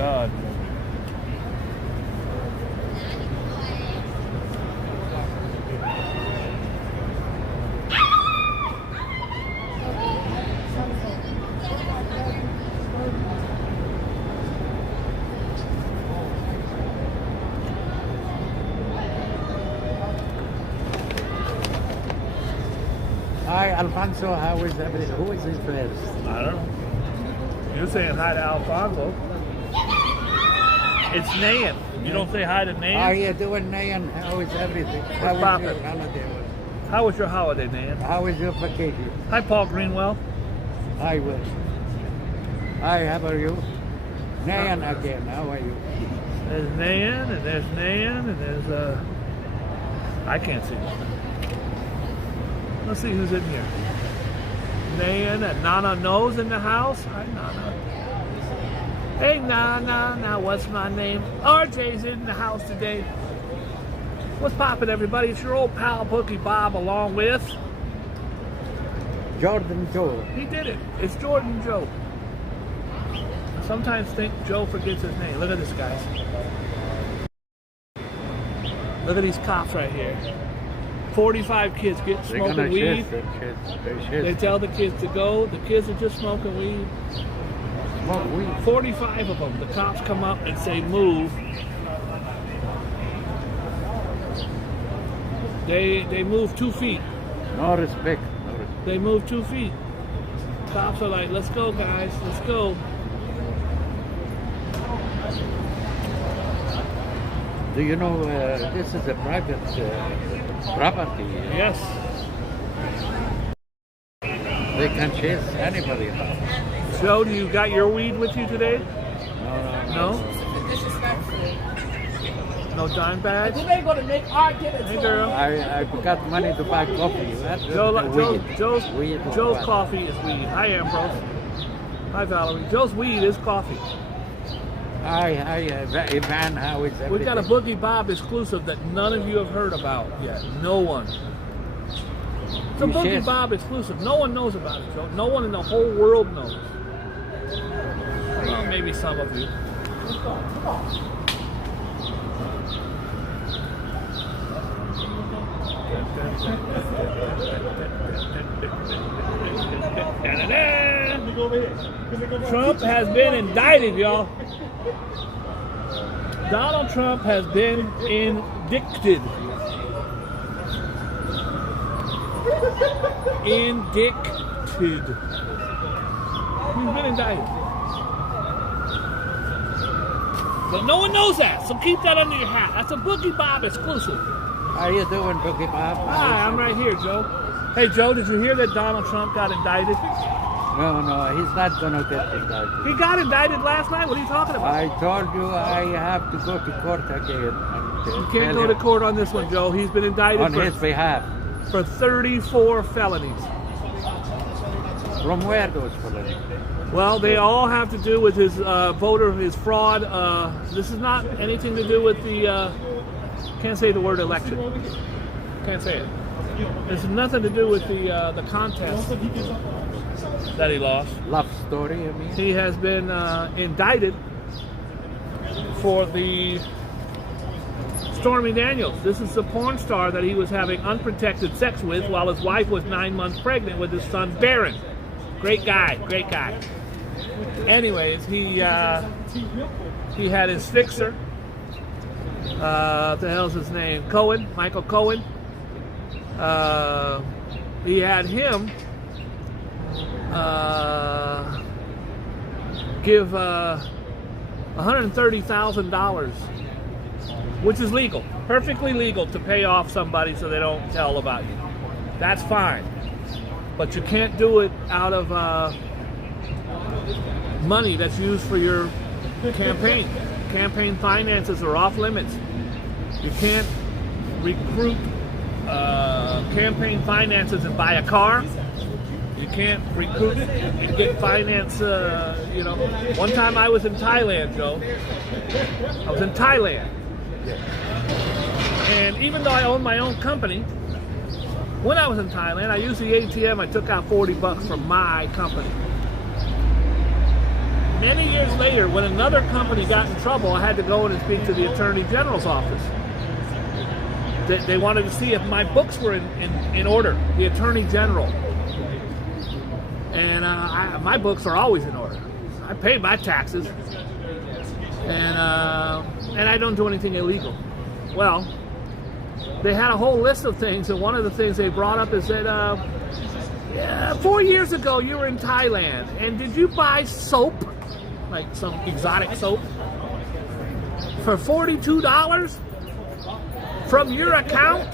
God. Hi, Alfonso. How is everything? Who is this first? I don't know. You're saying hi to Alfonso. It's Nan. You don't say hi to Nan? How are you doing, Nan? How is everything? How was poppin'? your holiday? How was your holiday, Nan? How was your vacation? Hi, Paul Greenwell. Hi, Will. Hi, how are you? Nan again. How are you? There's Nan, and there's Nan, and there's, I can't see. Let's see who's in here. Nan and Nana Knows in the house. Hi, Nana. Hey, Nana. Now, what's my name? RJ's in the house today. What's poppin', everybody? It's your old pal, Boogie Bob, along with... Jordan Joe. He did it. It's Jordan Joe. I sometimes think Joe forgets his name. Look at this, guys. Look at these cops right here. 45 kids get smoking weed. They tell the kids to go. The kids are just smoking weed. Smoke weed. 45 of them. The cops come up and say, move. They move 2 feet. No respect. They move 2 feet. Cops are like, let's go, guys. Let's go. Do you know this is a private property? Yes. They can chase anybody about. Joe, do you got your weed with you today? No? No dime bags? They're going to make our dinner. Hey, girl. I got money to buy coffee. Joe's coffee is weed. Hi, Ambrose. Hi, Valerie. Joe's weed is coffee. Hi, Ivan. How is everything? We got a Boogie Bob exclusive that none of you have heard about yet. No one. It's a Boogie Bob exclusive. No one knows about it, Joe. No one in the whole world knows. Well, maybe some of you. Trump has been indicted, y'all. Donald Trump has been indicted. Indicted. He's been indicted. But no one knows that, so keep that under your hat. That's a Boogie Bob exclusive. How you doing, Boogie Bob? Hi, I'm right here, Joe. Hey, Joe, did you hear that Donald Trump got indicted? No, he's not going to get indicted. He got indicted last night? What are you talking about? I told you I have to go to court again. You can't go to court on this one, Joe. He's been indicted on his behalf. For 34 felonies. From where those felonies? Well, they all have to do with his his fraud. This is not anything to do with the, can't say the word election. Can't say it. There's nothing to do with the contest that he lost. Love story, I mean. He has been indicted for the Stormy Daniels. This is the porn star that he was having unprotected sex with while his wife was 9 months pregnant with his son Barron. Great guy, great guy. Anyways, he had his fixer. What the hell's his name? Cohen, Michael Cohen. He had him give $130,000, which is legal, perfectly legal, to pay off somebody so they don't tell about you. That's fine. But you can't do it out of money that's used for your campaign. Campaign finances are off limits. You can't recruit campaign finances and buy a car. You can't recruit and get finance, One time I was in Thailand, Joe. I was in Thailand. And even though I own my own company, when I was in Thailand, I used the ATM. I took out $40 from my company. many years later, when another company got in trouble, I had to go in and speak to the Attorney General's office. They wanted to see if my books were in order, the Attorney General. And my books are always in order. I pay my taxes. And I don't do anything illegal. Well, they had a whole list of things, and one of the things they brought up is that 4 years ago you were in Thailand, and did you buy soap, like some exotic soap, for $42 from your account?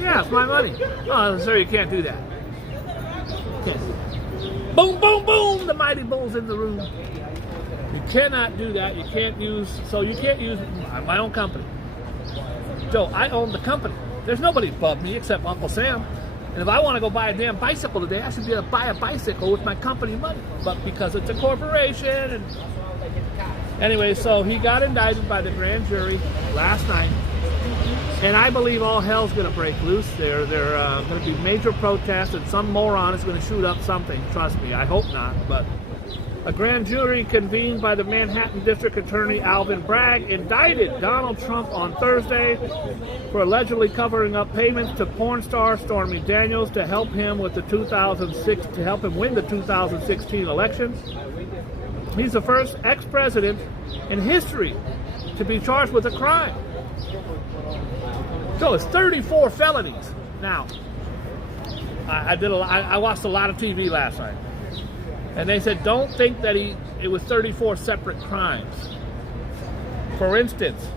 Yeah, it's my money. Oh, sir, you can't do that. Boom, boom, boom! The mighty bull's in the room. You cannot do that. You can't use my own company. Joe, I own the company. There's nobody above me except Uncle Sam. And if I want to go buy a damn bicycle today, I should be able to buy a bicycle with my company money. But because it's a corporation, and anyway, so he got indicted by the grand jury last night. And I believe all hell's going to break loose. There going to be major protests, and some moron is going to shoot up something. Trust me, I hope not. But a grand jury convened by the Manhattan District Attorney Alvin Bragg indicted Donald Trump on Thursday for allegedly covering up payments to porn star Stormy Daniels to help him win the 2016 election. He's the first ex-president in history to be charged with a crime. So it's 34 felonies. Now, I watched a lot of TV last night, and they said don't think that it was 34 separate crimes. For instance,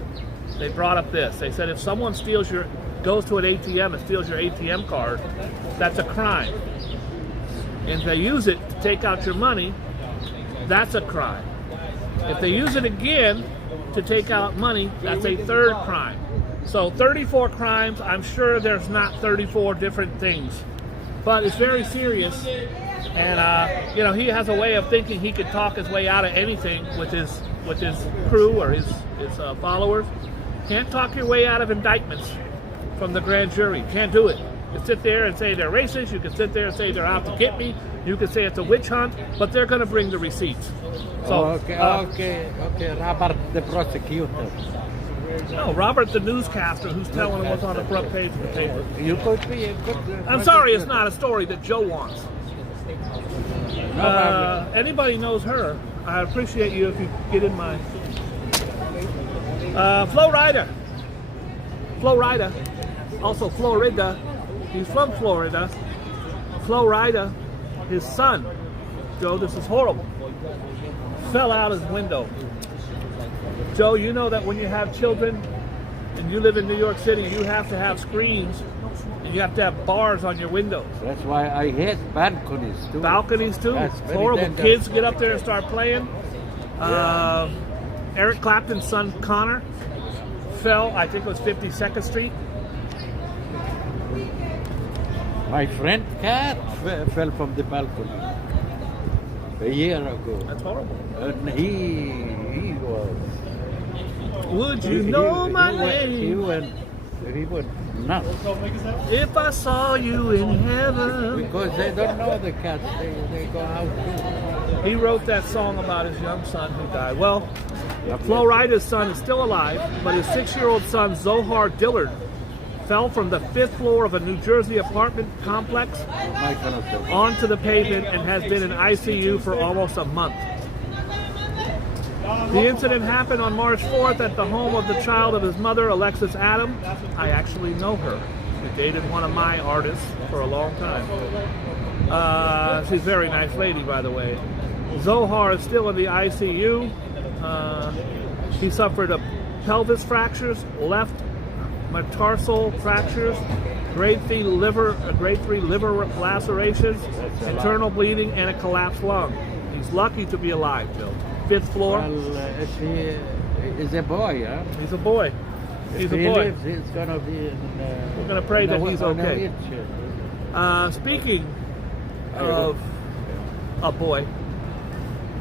they brought up this. They said if someone goes to an ATM and steals your ATM card, that's a crime. And if they use it to take out your money, that's a crime. If they use it again to take out money, that's a third crime. So 34 crimes. I'm sure there's not 34 different things, but it's very serious. And he has a way of thinking he could talk his way out of anything with his crew or his followers. Can't talk your way out of indictments from the grand jury. Can't do it. You can sit there and say they're racist. You can sit there and say they're out to get me. You can say it's a witch hunt, but they're going to bring the receipts. So, okay. Robert, the prosecutor. No, Robert, the newscaster, who's telling them what's on the front page of the paper. You could be. I'm sorry, it's not a story that Joe wants. Anybody knows her. I appreciate you if you get in my. Flo Rida, also Florida. He's from Florida. Flo Rida, his son, Joe, this is horrible, fell out his window. Joe, you know that when you have children and you live in New York City, you have to have screens and you have to have bars on your windows. That's why I hate balconies too. Balconies too? That's it's horrible. dangerous. Kids get up there and start playing. Eric Clapton's son Connor fell, I think it was 52nd Street. My friend Cat fell from the balcony a year ago. That's horrible. And he was. Would you know my name? He went nuts. If I saw you in heaven. Because they don't know the cats. They go out too. He wrote that song about his young son who died. Well, Flo Rida's son is still alive, but his 6-year-old son, Zohar Dillard, fell from the 5th floor of a New Jersey apartment complex onto the pavement and has been in ICU for almost a month. The incident happened on March 4th at the home of the child of his mother, Alexis Adam. I actually know her. She dated one of my artists for a long time. She's a very nice lady, by the way. Zohar is still in the ICU. He suffered a pelvis fractures, left metatarsal fractures, grade 3 liver lacerations, internal bleeding, and a collapsed lung. He's lucky to be alive, Joe. 5th floor. Well, he is a boy, huh? He's a boy. He's a boy. Lives, he's gonna be in, we're gonna pray that he's okay. Speaking of a boy,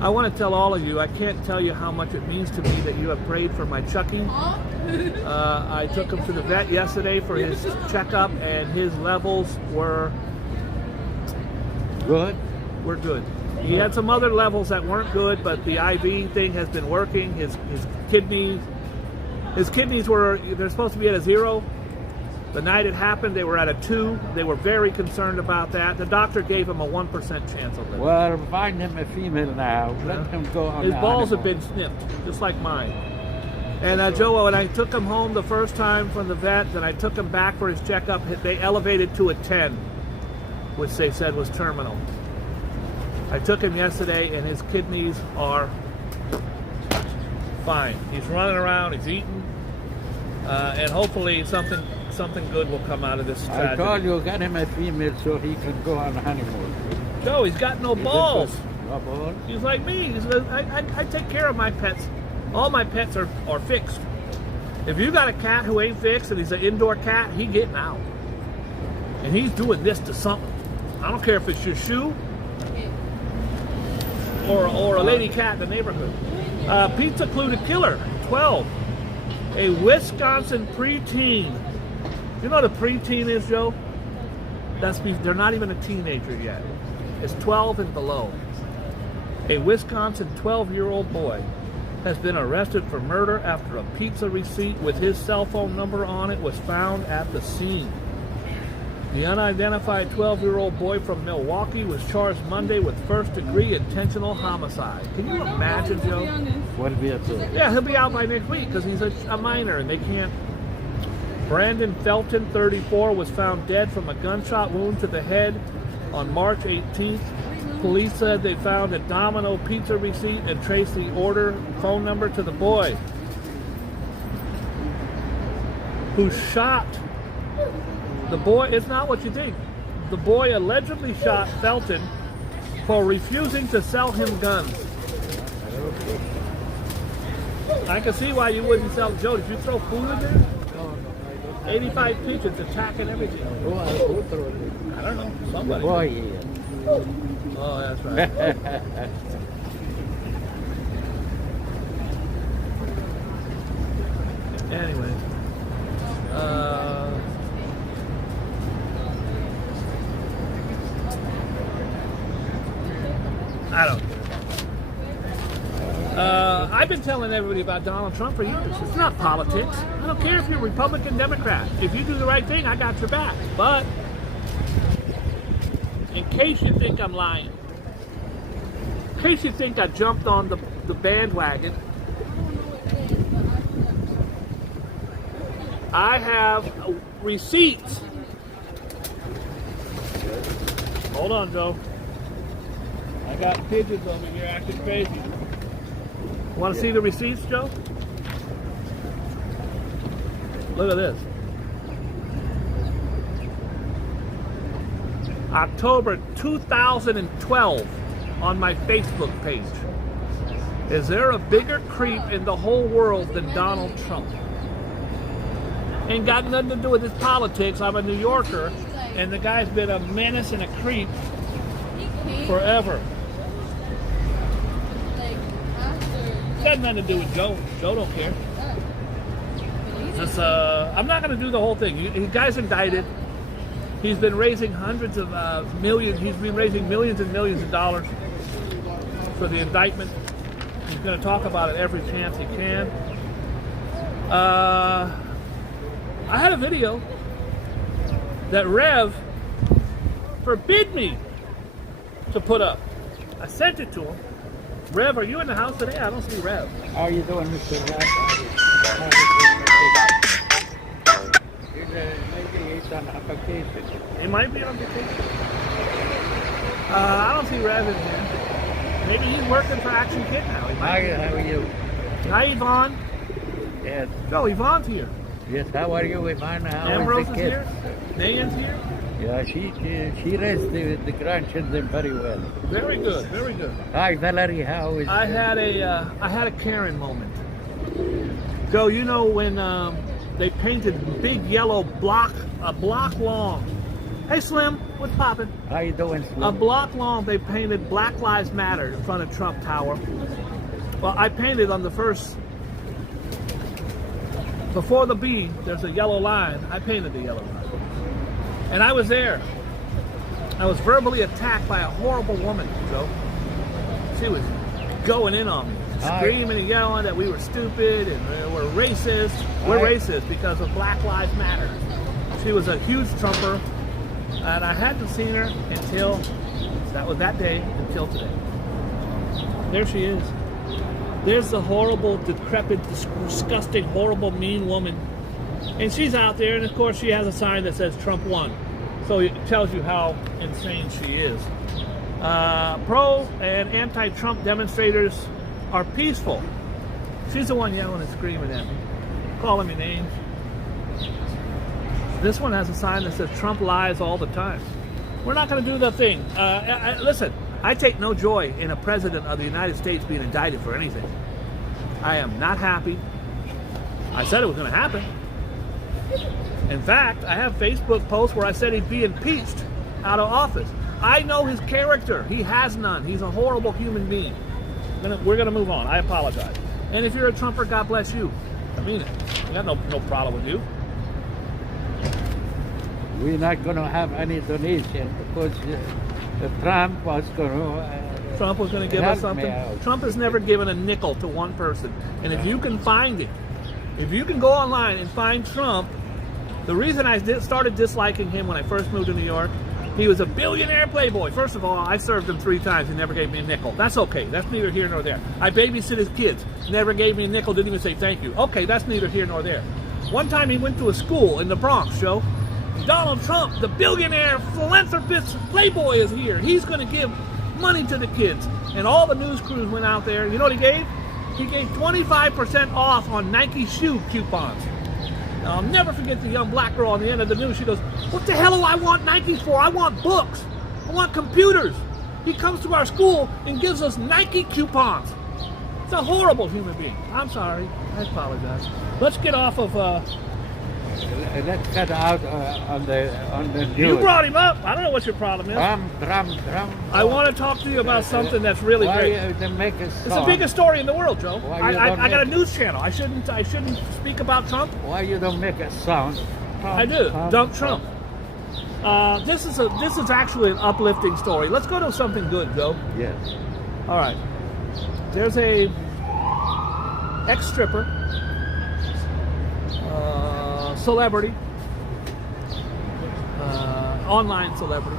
I want to tell all of you, I can't tell you how much it means to me that you have prayed for my Chucky. I took him to the vet yesterday for his checkup, and his levels were good. We're good. He had some other levels that weren't good, but the IV thing has been working. His kidneys they're supposed to be at a 0. The night it happened, they were at a 2. They were very concerned about that. The doctor gave him a 1% chance of living. Well, find him a female now. Let him go on. His the balls have honeymoon. been snipped, just like mine. And Joe, when I took him home the first time from the vet, and I took him back for his checkup, they elevated to a 10, which they said was terminal. I took him yesterday, and his kidneys are fine. He's running around, he's eating, and hopefully something good will come out of this I tragedy. told you, get him a female so he can go on honeymoon. Joe, he's got no balls. No balls? He's like me. I take care of my pets. All my pets are fixed. If you got a cat who ain't fixed and he's an indoor cat, he getting out. And he's doing this to something. I don't care if it's your shoe or a lady cat in the neighborhood. Pizza Clue the Killer, 12. A Wisconsin preteen. You know what a preteen is, Joe? They're not even a teenager yet. It's 12 and below. A Wisconsin 12-year-old boy has been arrested for murder after a pizza receipt with his cell phone number on it was found at the scene. The unidentified 12-year-old boy from Milwaukee was charged Monday with first-degree intentional homicide. Can you imagine, Joe? What did we have to? Yeah, he'll be out by next week because he's a minor and they can't. Brandon Felton, 34, was found dead from a gunshot wound to the head on March 18th. Police said they found a Domino pizza receipt and traced the order phone number to the boy who shot the boy. It's not what you think. The boy allegedly shot Felton for refusing to sell him guns. I can see why you wouldn't sell. Joe, did you throw food in there? 85 pigeons attacking everything. I don't know. Somebody. Boy. Oh, that's right. Anyway. I don't care. I've been telling everybody about Donald Trump for years. It's not politics. I don't care if you're Republican, Democrat. If you do the right thing, I got your back. But in case you think I'm lying, in case you think I jumped on the bandwagon, I have receipts. Hold on, Joe. I got pigeons over here acting crazy. Want to see the receipts, Joe? Look at this. October 2012 on my Facebook page. Is there a bigger creep in the whole world than Donald Trump? Ain't got nothing to do with his politics. I'm a New Yorker, and the guy's been a menace and a creep forever. Got nothing to do with Joe. Joe don't care. Just, I'm not going to do the whole thing. The guy's indicted. He's been raising hundreds of millions. He's been raising millions and millions of dollars for the indictment. He's going to talk about it every chance he can. I had a video that Rev forbid me to put up. I sent it to him. Rev, are you in the house today? I don't see Rev. How are you doing, Mr. Rev? Maybe he's on vacation. He might be on vacation. I don't see Rev in here. Maybe he's working for Action Kid now. Hi, how are you? Hi, Yvonne. Yes. Joe, Yvonne's here. Yes, how are you, Ivan? How Ambrose is is the kid? here. Nayan's here. Yeah, she raised the grandchildren very well. Very good, very good. Hi, Valerie, how is I had a Karen moment. Joe, you know when they painted big yellow block, a block long. Hey Slim, what's poppin'? How you doing, Slim? A block long they painted Black Lives Matter in front of Trump Tower. Well, I painted on the first, before the B, there's a yellow line. I painted the yellow line. And I was there. I was verbally attacked by a horrible woman, Joe. She was going in on me, screaming and yelling that we were stupid and we're racist. We're racist because of Black Lives Matter. She was a huge Trumper, and I hadn't seen her until that day until today. There she is. There's the horrible, decrepit, disgusting, horrible, mean woman. And she's out there, and of course she has a sign that says Trump won. So it tells you how insane she is. Pro and anti-Trump demonstrators are peaceful. She's the one yelling and screaming at me, calling me names. This one has a sign that says Trump lies all the time. We're not going to do the thing. Listen, I take no joy in a president of the United States being indicted for anything. I am not happy. I said it was going to happen. In fact, I have Facebook posts where I said he'd be impeached out of office. I know his character. He has none. He's a horrible human being. We're going to move on. I apologize. And if you're a Trumper, God bless you. I mean it. I got no problem with you. We're not going to have any donation because Trump was going to... Trump was going to give us something. Trump has never given a nickel to one person. And if you can find it, if you can go online and find Trump, the reason I started disliking him when I first moved to New York, he was a billionaire playboy. First of all, I served him 3 times. He never gave me a nickel. That's okay. That's neither here nor there. I babysit his kids. Never gave me a nickel. Didn't even say thank you. Okay, that's neither here nor there. One time he went to a school in the Bronx, Joe. Donald Trump, the billionaire philanthropist playboy, is here. He's going to give money to the kids. And all the news crews went out there. You know what he gave? He gave 25% off on Nike shoe coupons. Now, I'll never forget the young black girl on the end of the news. She goes, what the hell do I want Nikes for? I want books. I want computers. He comes to our school and gives us Nike coupons. It's a horrible human being. I'm sorry. I apologize. Let's get off of... Let's cut out on the news. You brought him up. I don't know what your problem is. Drum. I want to talk to you about something that's really great. It's the biggest story in the world, Joe. I got a news channel. I shouldn't speak about Trump. Why you don't make a sound? I do. Dump Trump. This is actually an uplifting story. Let's go to something good, Joe. Yes. All right. There's a ex-stripper. Celebrity, online celebrity,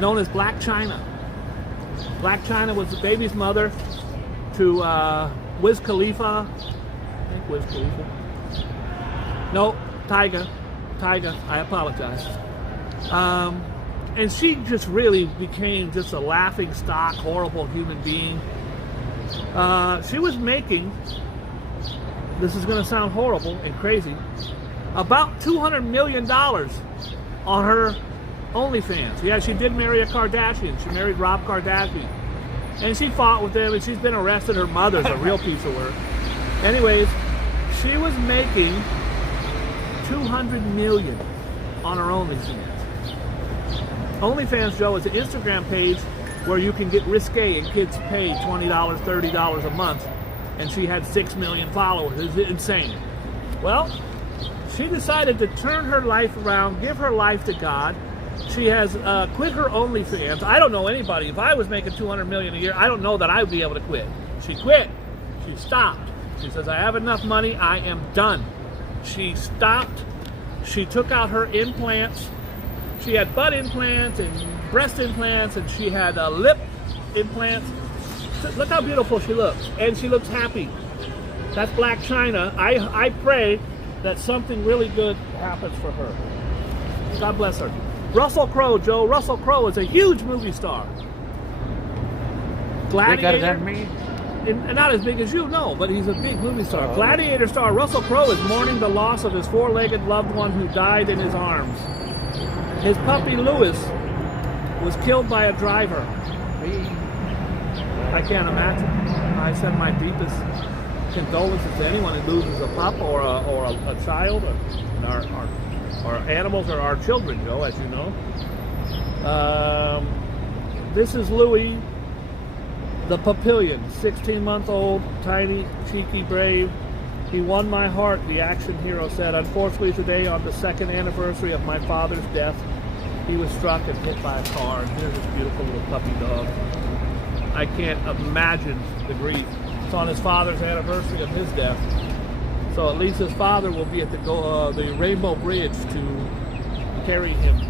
known as Black China. Black China was the baby's mother to Wiz Khalifa. I think Wiz Khalifa. No, Tyga. I apologize. And she just really became just a laughing stock, horrible human being. She was making, this is going to sound horrible and crazy, about $200 million on her OnlyFans. Yeah, she did marry a Kardashian. She married Rob Kardashian. And she fought with him, and she's been arrested. Her mother's a real piece of work. Anyways, she was making $200 million on her OnlyFans. OnlyFans, Joe, is an Instagram page where you can get risque and kids pay $20, $30 a month. And she had 6 million followers. It's insane. Well, she decided to turn her life around, give her life to God. She has quit her OnlyFans. I don't know anybody. If I was making $200 million a year, I don't know that I would be able to quit. She quit. She stopped. She says, I have enough money. I am done. She stopped. She took out her implants. She had butt implants and breast implants, and she had lip implants. Look how beautiful she looks, and she looks happy. That's Black China. I pray that something really good happens for her. God bless her. Russell Crowe, Joe. Russell Crowe is a huge movie star. Gladiator. Bigger than me? And not as big as you, no, but he's a big movie star. Gladiator star Russell Crowe is mourning the loss of his 4-legged loved one who died in his arms. His puppy Louis was killed by a driver. I can't imagine. I send my deepest condolences to anyone who loses a pup or a child, or animals or our children, Joe, as you know. This is Louis, the Papillion, 16-month-old, tiny, cheeky, brave. He won my heart, the action hero said. Unfortunately, today, on the 2nd anniversary of my father's death, He was struck and hit by a car, and here's this beautiful little puppy dog. I can't imagine the grief. It's on his father's anniversary of his death, so at least his father will be at the Rainbow Bridge to carry him.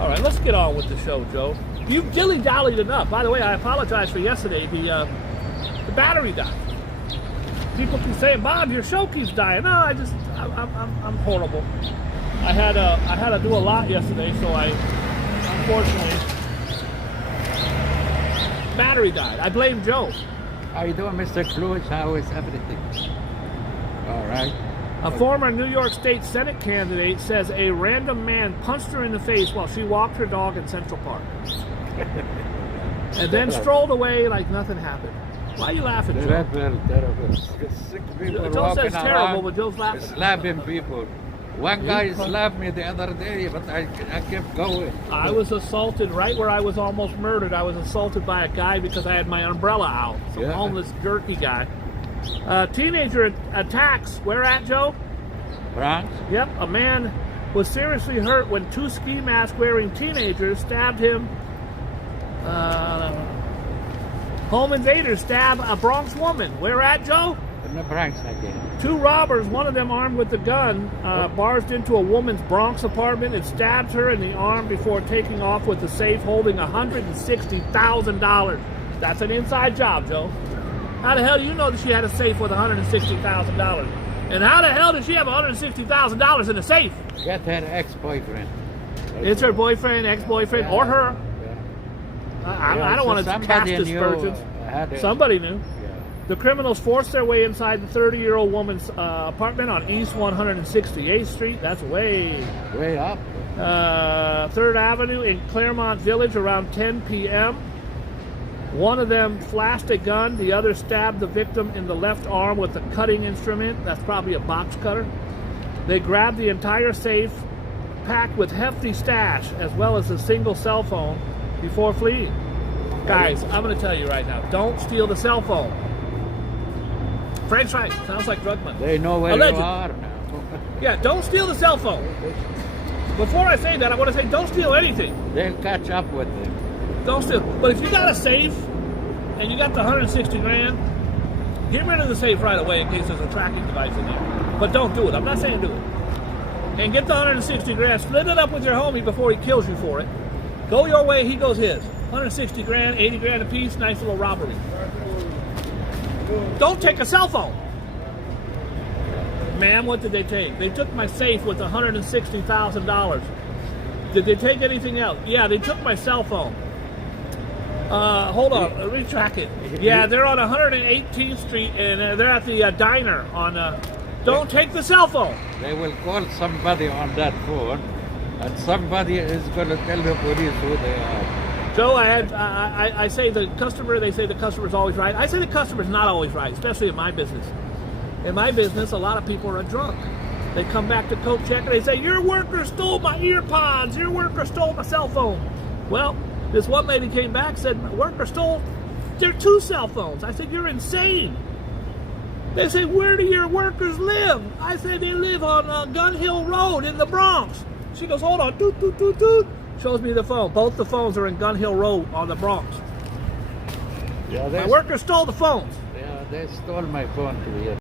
All right, let's get on with the show, Joe. You've dilly-dallied enough. By the way, I apologize for yesterday. The battery died. People keep saying, "Bob, your show keeps dying." No, I'm horrible. I had to do a lot yesterday, so unfortunately, battery died. I blame Joe. How you doing, Mr. Clues? How is everything? All right. A former New York State Senate candidate says a random man punched her in the face while she walked her dog in Central Park. And then strolled away like nothing happened. Why are you laughing, Joe? Terrible. Sick people Joe walking says terrible, around, but Joe's laughing. slapping people. One guy slapped me the other day, but I kept going. I was assaulted right where I was almost murdered. I was assaulted by a guy because I had my umbrella out. Some homeless, jerky guy. Teenager attacks. Where at, Joe? Bronx? Yep. A man was seriously hurt when two ski mask wearing teenagers stabbed him. Home invaders stab a Bronx woman. Where at, Joe? In the Bronx again. Two robbers, one of them armed with a gun, barged into a woman's Bronx apartment and stabbed her in the arm before taking off with a safe holding $160,000. That's an inside job, Joe. How the hell do you know that she had a safe with $160,000? And how the hell did she have $160,000 in a safe? Get her ex-boyfriend. It's her boyfriend, ex-boyfriend, or her. I don't want to cast aspersions. Somebody knew. The criminals forced their way inside the 30-year-old woman's apartment on East 168th Street. That's way up. 3rd Avenue in Claremont Village around 10 p.m. One of them flashed a gun. The other stabbed the victim in the left arm with a cutting instrument. That's probably a box cutter. They grabbed the entire safe, packed with hefty stash, as well as a single cell phone, before fleeing. Guys, I'm going to tell you right now, don't steal the cell phone. Frank's right. Sounds like drug money. They know where you are now. Yeah, don't steal the cell phone. Before I say that, I want to say don't steal anything. They'll catch up with them. Don't steal. But if you got a safe and you got the 160 grand, get rid of the safe right away in case there's a tracking device in there. But don't do it. I'm not saying do it. And get the 160 grand, split it up with your homie before he kills you for it. Go your way, he goes his. 160 grand, 80 grand a piece, nice little robbery. Don't take a cell phone. Ma'am, what did they take? They took my safe with $160,000. Did they take anything else? Yeah, they took my cell phone. Hold on, retrack it. Yeah, they're on 118th Street, and they're at the diner on... don't take the cell phone. They will call somebody on that phone, and somebody is going to tell the police who they are. Joe, I say the customer, they say the customer's always right. I say the customer's not always right, especially in my business. In my business, a lot of people are drunk. They come back to Coke Check and they say, your worker stole my ear pods, your worker stole my cell phone. Well, this one lady came back and said, my worker stole their 2 cell phones. I said, you're insane. They say, where do your workers live? I said, they live on Gun Hill Road in the Bronx. She goes, hold on, doot, doot, doot, doot. Shows me the phone. Both the phones are in Gun Hill Road on the Bronx. Yeah, my workers stole the phones. Yeah, they stole my phone too. Yeah.